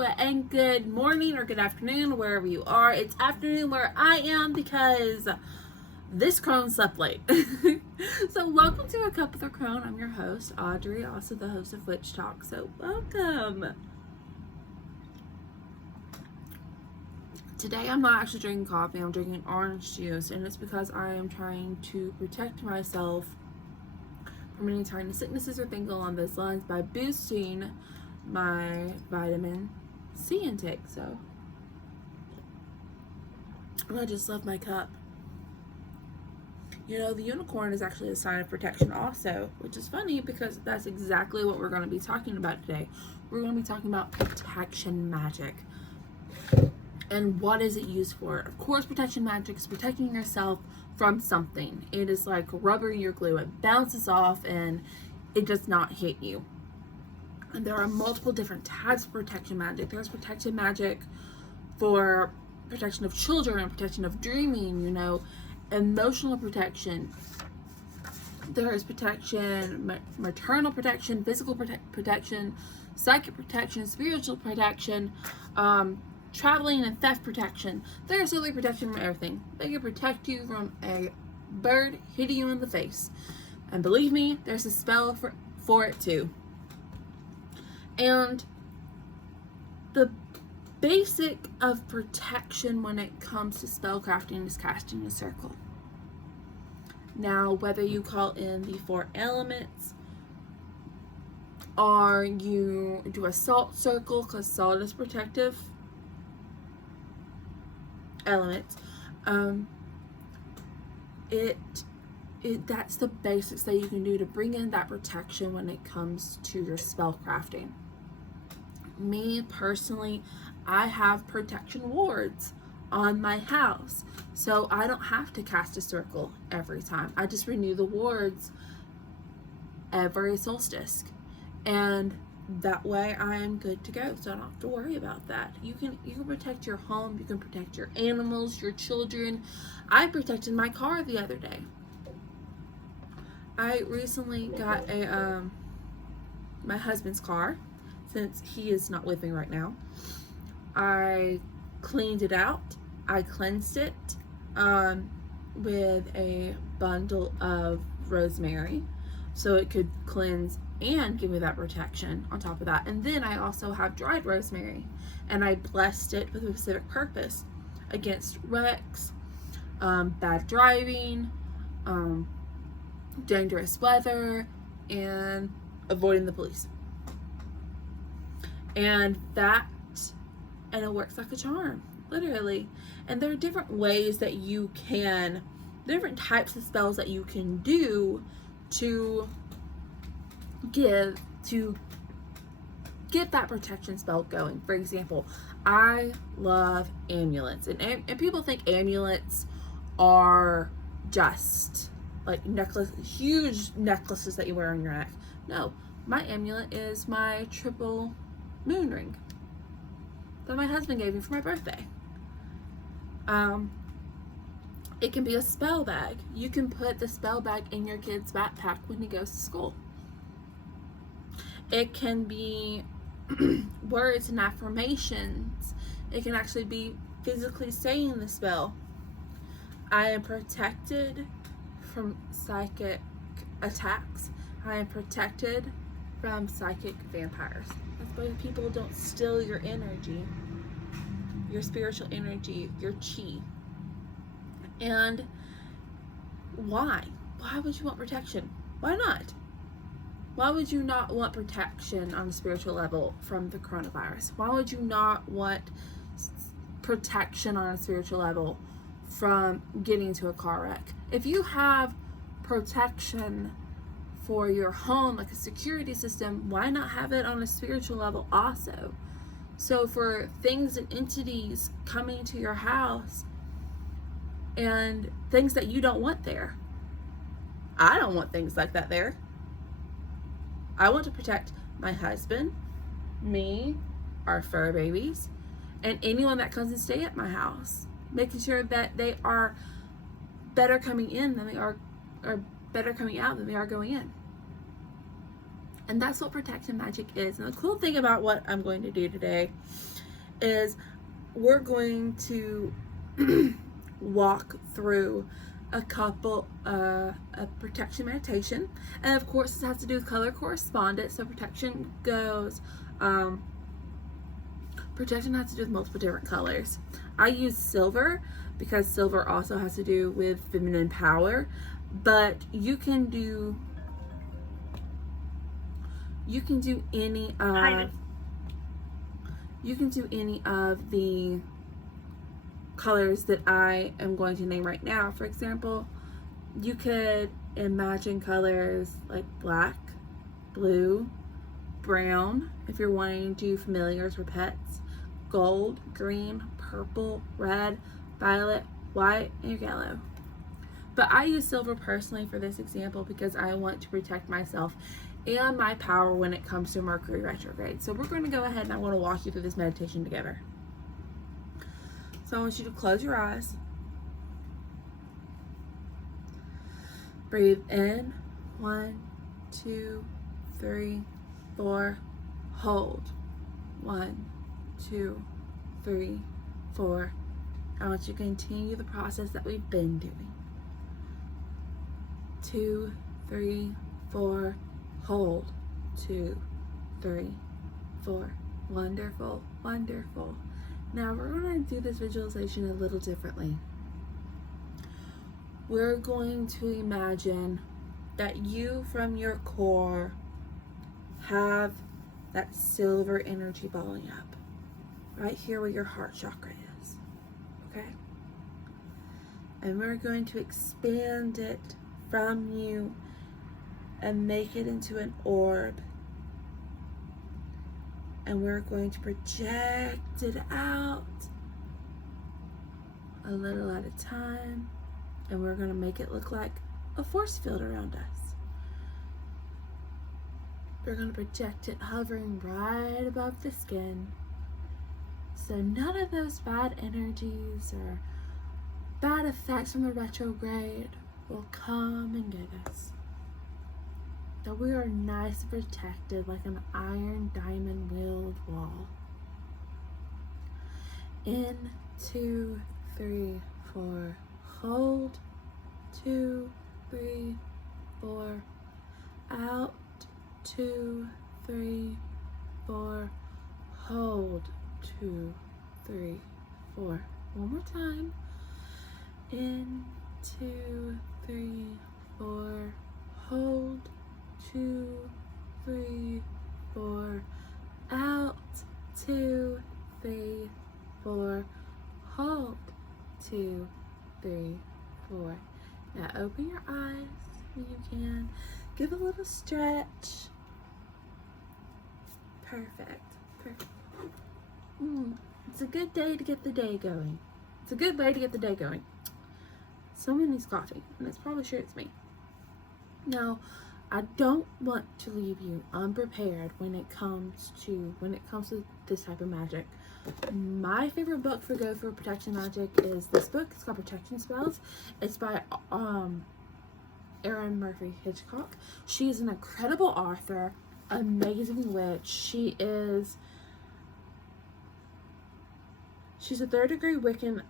and good morning or good afternoon wherever you are. It's afternoon where I am because this Crone slept late. So welcome to A Cup of the Crone. I'm your host, Audrey, also the host of Witch Talk. So welcome. Today I'm not actually drinking coffee, I'm drinking orange juice, and it's because I am trying to protect myself from any tiny sicknesses or things along those lines by boosting my vitamin C intake. So I just love my cup. You know, the unicorn is actually a sign of protection also, which is funny because that's exactly what we're going to be talking about today. We're going to be talking about protection magic. And what is it used for? Of course, protection magic is protecting yourself from something. It is like rubber your glue. It bounces off and it does not hit you. And there are multiple different types of protection magic. There's protection magic for protection of children and protection of dreaming, you know, emotional protection. There is protection, maternal protection, physical protection, psychic protection, spiritual protection, traveling and theft protection. There's really protection from everything. They can protect you from a bird hitting you in the face. And believe me, there's a spell for it too. And the basic of protection when it comes to spellcrafting is casting a circle. Now, whether you call in the 4 elements or you do a salt circle, because salt is protective element, that's the basics that you can do to bring in that protection when it comes to your spell crafting. Me personally, I have protection wards on my house, so I don't have to cast a circle every time. I just renew the wards every solstice, and that way I am good to go, so I don't have to worry about that. You can protect your home, you can protect your animals, your children. I protected my car the other day. I recently got my husband's car, since he is not with me right now. I cleaned it out. I cleansed it with a bundle of rosemary so it could cleanse and give me that protection on top of that. And then I also have dried rosemary, and I blessed it with a specific purpose against wrecks, bad driving, dangerous weather, and avoiding the police. And it works like a charm, literally. And there are different ways that you can, different types of spells that you can do to get that protection spell going. For example, I love amulets, and people think amulets are just like huge necklaces that you wear on your neck. No, my amulet is my triple moon ring that my husband gave me for my birthday. It can be a spell bag. You can put the spell bag in your kid's backpack when he goes to school. It can be words and affirmations. It can actually be physically saying the spell. I am protected from psychic attacks. I am protected from psychic vampires. That's why people don't steal your energy, your spiritual energy, your chi. And why? Why would you want protection? Why not? Why would you not want protection on a spiritual level from the coronavirus? Why would you not want protection on a spiritual level from getting into a car wreck? If you have protection for your home, like a security system, why not have it on a spiritual level also? So for things and entities coming to your house and things that you don't want there. I don't want things like that there. I want to protect my husband, me, our fur babies, and anyone that comes and stay at my house, making sure that they are better coming in than they are better coming out than they are going in. And that's what protection magic is. And the cool thing about what I'm going to do today is we're going to walk through a couple a protection meditation, and of course this has to do with color correspondence. So protection has to do with multiple different colors. I use silver because silver also has to do with feminine power, but you can do any of the colors that I am going to name right now. For example, you could imagine colors like black, blue, brown, if you're wanting to do familiars for pets, gold, green, purple, red, violet, white, and yellow. But I use silver personally for this example because I want to protect myself and my power when it comes to Mercury retrograde. So we're going to go ahead and I want to walk you through this meditation together. So I want you to close your eyes. Breathe in. 1, 2, 3, 4. Hold. 1, 2, 3, 4. I want you to continue the process that we've been doing. 2, 3, 4. Hold. 2, 3, 4. Wonderful, wonderful. Now we're going to do this visualization a little differently. We're going to imagine that you from your core have that silver energy balling up right here where your heart chakra is. Okay? And we're going to expand it from you and make it into an orb. And we're going to project it out a little at a time. And we're going to make it look like a force field around us. We're going to project it hovering right above the skin. So none of those bad energies or bad effects from the retrograde will come and get us. That we are nice and protected like an iron diamond willed wall. In, 2, 3, 4. Hold. 2, 3, 4. Out. 2, 3, 4. Hold. 2, 3, 4. One more time. In, 2, 3, 4. Hold. 2, 3, 4. Out. 2, 3, 4. Hold. 2, 3, 4. Now open your eyes when you can. Give a little stretch. Perfect. Perfect. It's a good day to get the day going. It's a good way to get the day going. Someone needs coffee, and it's probably sure it's me. Now, I don't want to leave you unprepared when it comes to this type of magic. My favorite book for protection magic is this book. It's called Protection Spells. It's by Erin Murphy Hitchcock. She is an incredible author, amazing witch. She's a 3rd degree Wiccan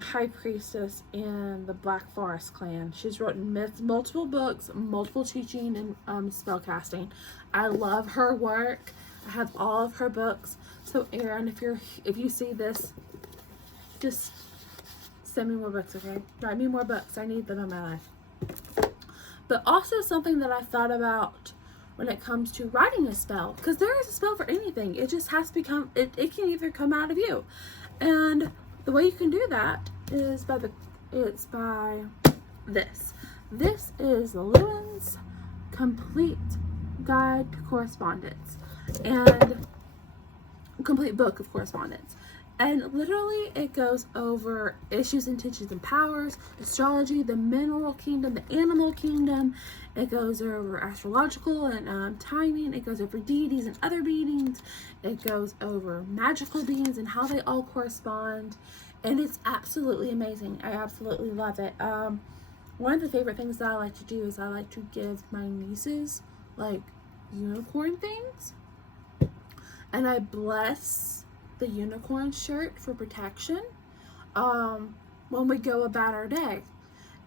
high priestess in the Black Forest clan. She's written multiple books, multiple teaching and spell casting. I love her work. I have all of her books. So Erin, if you see this, just send me more books, okay? Write me more books. I need them in my life. But also something that I thought about when it comes to writing a spell, because there is a spell for anything. It just has to become, it can either come out of you. And the way you can do that is by this. This is Lewin's Complete Guide to Correspondence and complete book of correspondence. And literally it goes over issues, intentions, and powers, astrology, the mineral kingdom, the animal kingdom. It goes over astrological and timing. It goes over deities and other beings. It goes over magical beings and how they all correspond. And it's absolutely amazing. I absolutely love it. One of the favorite things that I like to do is I like to give my nieces like unicorn things. And I bless the unicorn shirt for protection when we go about our day.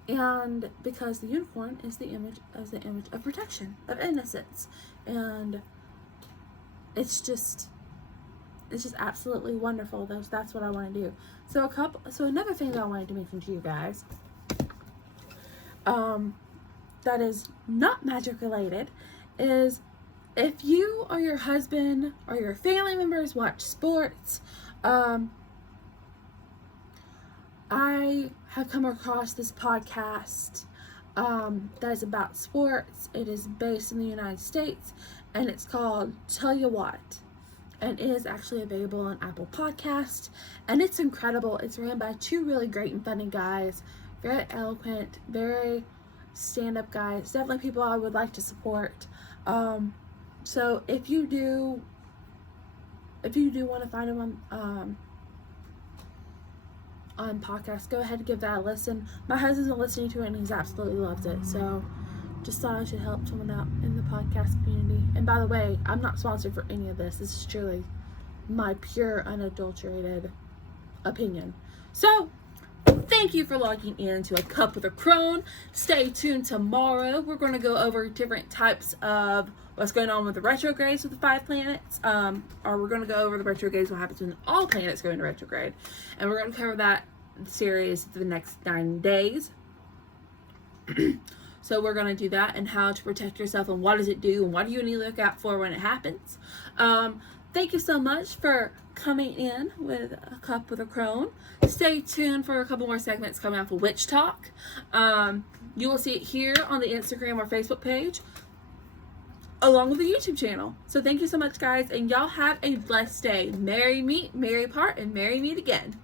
And because the unicorn is the image of protection, of innocence. And it's just absolutely wonderful. That's what I want to do. So another thing that I wanted to mention to you guys, that is not magic related, is if you or your husband or your family members watch sports, I have come across this podcast that is about sports. It is based in the United States, and it's called Tell You What. And it is actually available on Apple Podcast, and it's incredible. It's ran by two really great and funny guys, very eloquent, very stand-up guys, definitely people I would like to support. So if you do want to find them on podcast, go ahead and give that a listen. My husband's been listening to it and he's absolutely loves it, so just thought I should help someone out in the podcast community. And by the way, I'm not sponsored for any of this. This is truly my pure, unadulterated opinion. So, thank you for logging in to A Cup with a Crone. Stay tuned tomorrow. We're going to go over different types of what's going on with the retrogrades with the 5 planets. Or we're going to go over the retrogrades, what happens when all planets go into retrograde. And we're going to cover that series for the next 9 days. So we're going to do that, and how to protect yourself, and what does it do, and what do you need to look out for when it happens. Thank you so much for coming in with A Cup with a Crone. Stay tuned for a couple more segments coming out for Witch Talk. You will see it here on the Instagram or Facebook page, along with the YouTube channel. So thank you so much, guys, and y'all have a blessed day. Merry meet, merry part, and merry meet again.